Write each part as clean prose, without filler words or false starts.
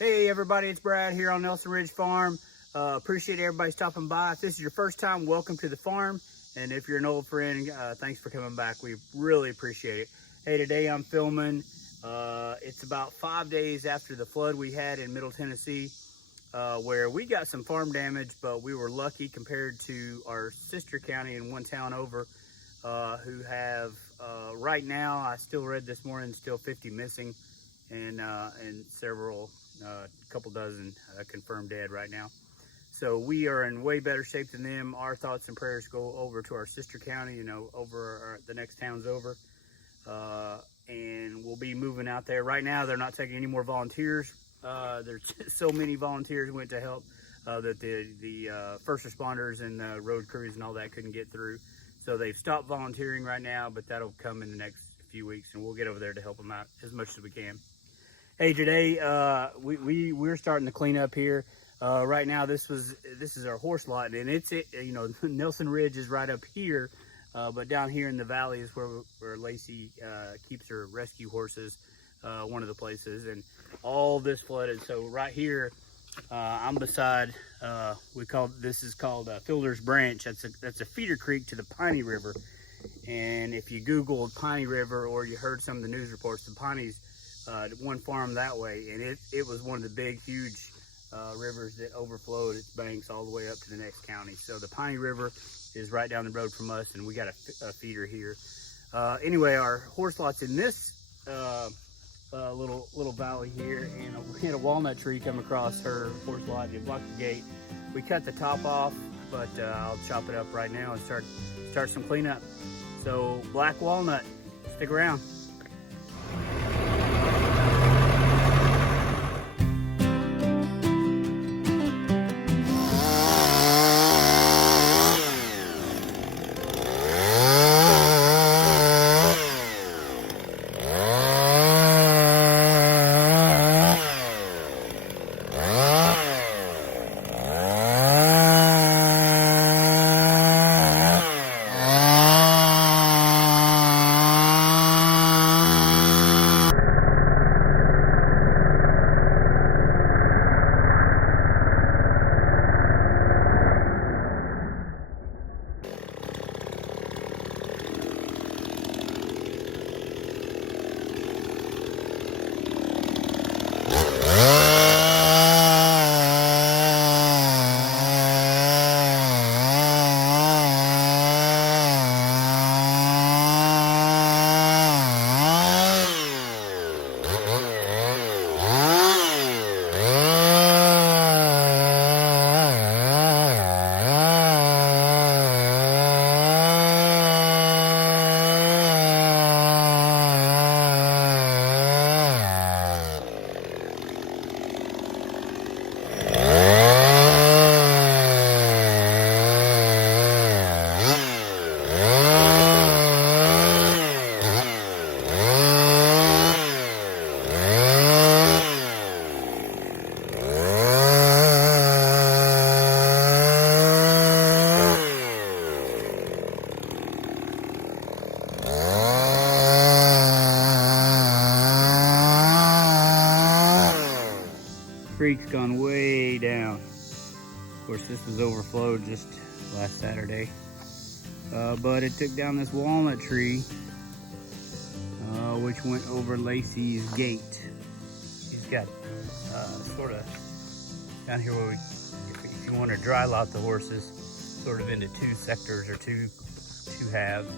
Hey everybody, it's Brad here on Nelson Ridge Farm. Appreciate everybody stopping by. If this is your first time, welcome to the farm. And if you're an old friend, thanks for coming back. We really appreciate it. Hey, today I'm filming. It's about 5 days after the flood we had in Middle Tennessee, where we got some farm damage, but we were lucky compared to our sister county in one town over, who have, right now, I still read this morning, still 50 missing and several, couple dozen confirmed dead right now. So we are in way better shape than them. Our thoughts and prayers go over to our sister county, over the next towns over. And we'll be moving out there. Right now, they're not taking any more volunteers. There's so many volunteers went to help that the first responders and the road crews and all that couldn't get through. So they've stopped volunteering right now, but that'll come in the next few weeks, and we'll get over there to help them out as much as we can. Hey, today we're starting to clean up here. Right now, this is our horse lot, and it's Nelson Ridge is right up here, but down here in the valley is where Lacey keeps her rescue horses, one of the places, and all this flooded. So right here, I'm beside this is called Fielder's Branch. That's a feeder creek to the Piney River, and if you Googled Piney River or you heard some of the news reports, the Piney's one farm that way, and it was one of the big, huge rivers that overflowed its banks all the way up to the next county. So the Piney River is right down the road from us, and we got a feeder here. Anyway, our horse lot's in this little valley here, and we had a walnut tree come across her horse lot. It blocked the gate. We cut the top off, but I'll chop it up right now and start some cleanup. So black walnut, stick around. Creek's gone way down. Of course, this was overflowed just last Saturday, but it took down this walnut tree, which went over Lacey's gate. She's got sort of down here where if you want to dry lot the horses, sort of into two sectors or two halves.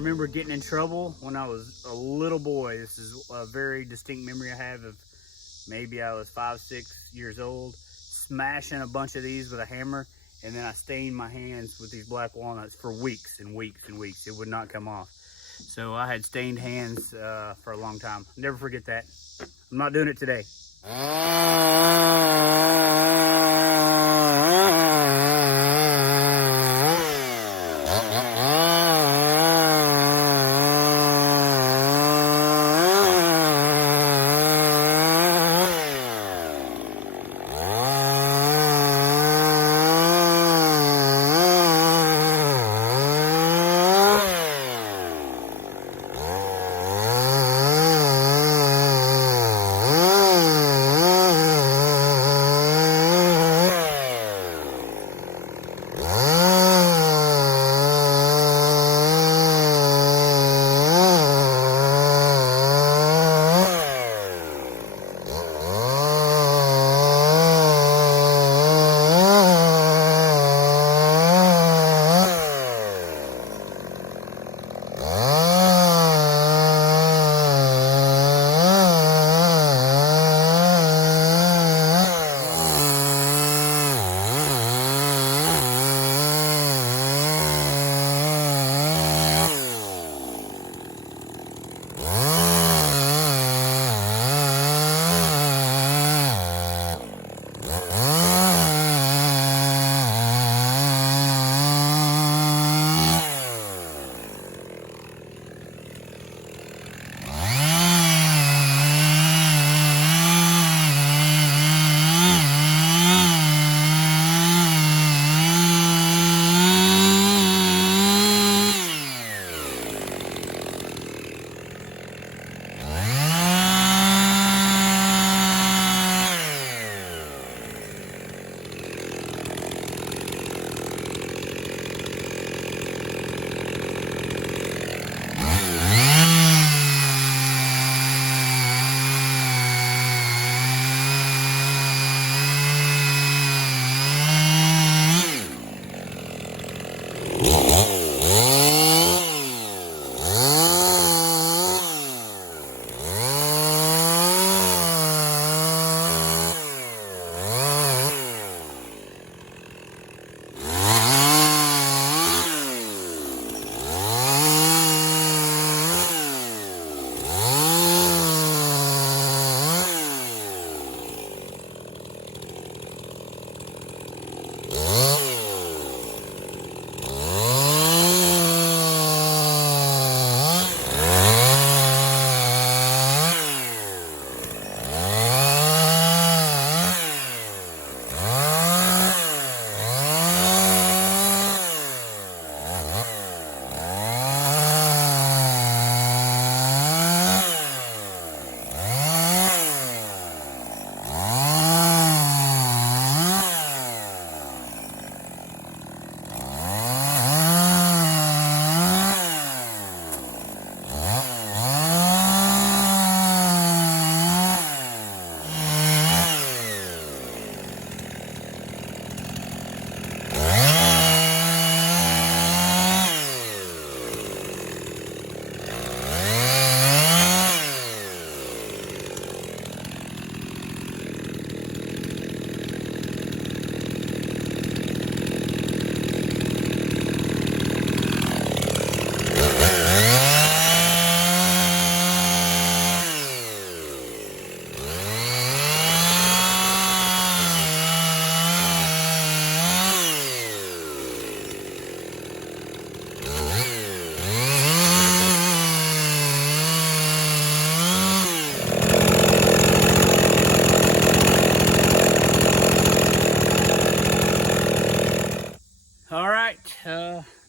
remember getting in trouble when I was a little boy. This is a very distinct memory I have of maybe I was 5, 6 years old, smashing a bunch of these with a hammer, and then I stained my hands with these black walnuts for weeks and weeks and weeks. It would not come off. So I had stained hands for a long time. Never forget that. I'm not doing it today.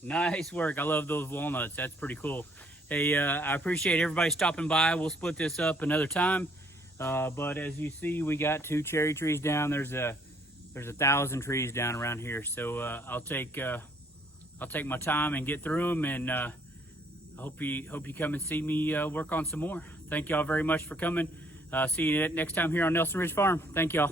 Nice work. I love those walnuts. That's pretty cool. Hey, I appreciate everybody stopping by. We'll split this up another time. But as you see, we got 2 cherry trees down. There's 1,000 trees down around here. So I'll take my time and get through them. And I hope you come and see me work on some more. Thank y'all very much for coming. See you next time here on Nelson Ridge Farm. Thank y'all.